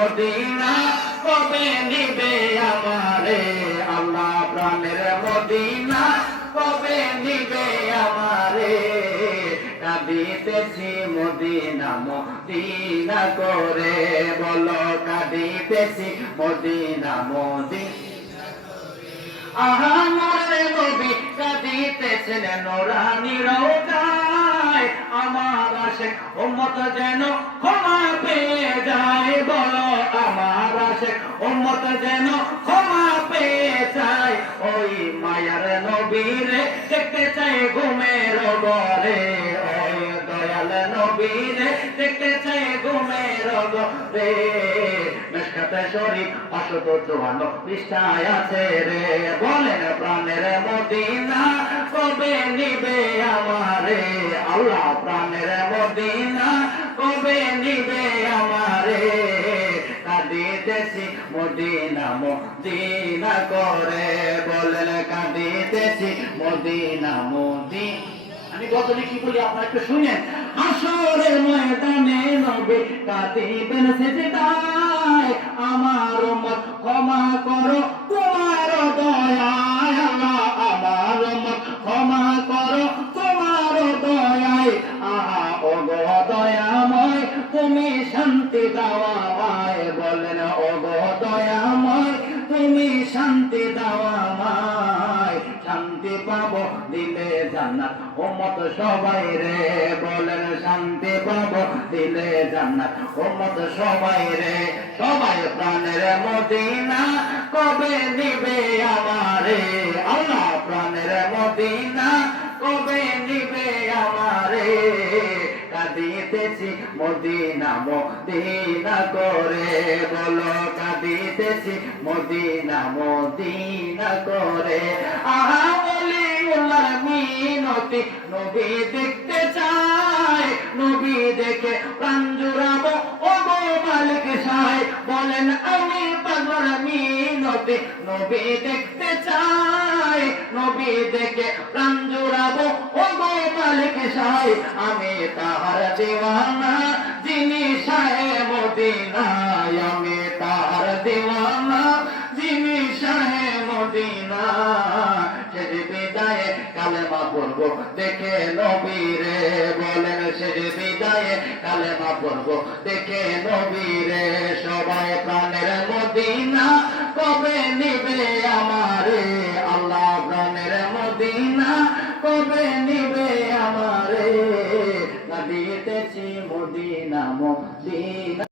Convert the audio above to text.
Medina কবে নিবে আমারে আল্লাহ প্রাণের মদিনা কবে নিবে আমারে কাঁদিতেছি মদিনা মদিনা করে বলো কাঁদিতেছি মদিনা মদিনা আহা মোরে নবী কাঁদিতেছেন নূরানী রওজায় আমার আশিক উম্মত যেন ক্ষমা পেয়ে যায় বলো আমার আশিক উম্মত যেন ক্ষমা পেয়ে যায় ওই মায়ার নবীরে দেখতে চাই ঘুমের ঘরে ওই দয়াল নবীরে দেখতে চাই ঘুমের ঘরে মিশকাতে শরীফ 554 পৃষ্ঠায় আছে রে বলেন প্রাণের মদিনা কবে নিবে আমারে আল্লাহ প্রাণের মদিনা কবে নিবে আমারে কাঁদিতেছি মদিনা মদিনা করে বলেন কাঁদিতেছি মদিনা মদিনা আমি গতলে কি বলি আপনারা একটু শুনেন হাসরের ময়দানে নবী কাঁদিবেন সেজদায় আমার উম্মত ক্ষমা করো তোমার দয়ায় আল্লাহ আমার উম্মত ক্ষমা করো তোমার দয়ায় আহা ওগো দয়াময় তুমি শান্তি দাও আমায় বলেন ওগো দয়াময় তুমি শান্তি দাও আমায় শান্তি পাবো দিলে জান্নাত উম্মত সবাই রে বলেন শান্তি পাবো দিলে জান্নাত উম্মত সবাই রে সবাই প্রাণের মদিনা কবে নিবে আমারে আল্লাহ প্রাণের মদিনা কবে নিবে আমারে কাঁদিতেছি মদিনা মদিনা করে বলো কাঁদিতেছি মদিনা মদিনা করে আহা ওলিউল্লাহ মিনতি নবী দেখতে চাই নবী দেখে প্রাণ জুড়াবো ওগো মালিক সাহেব বলেন আমি পাগল মিনতি নবী দেখতে চাই নবী দেখে প্রাণ জুড়াবো ওগো মালিক সাহেব আমি তাহার দিওয়ানা যিনি শাহে মদিনায় আমি তাহার দিওয়ানা যিনি শাহে মদিনা শেষ বিদায়ে কালেমা পড়বো দেখে নবীরে বলেন শেষ বিদায়ে কালেমা পড়বো দেখে নবীরে সবাই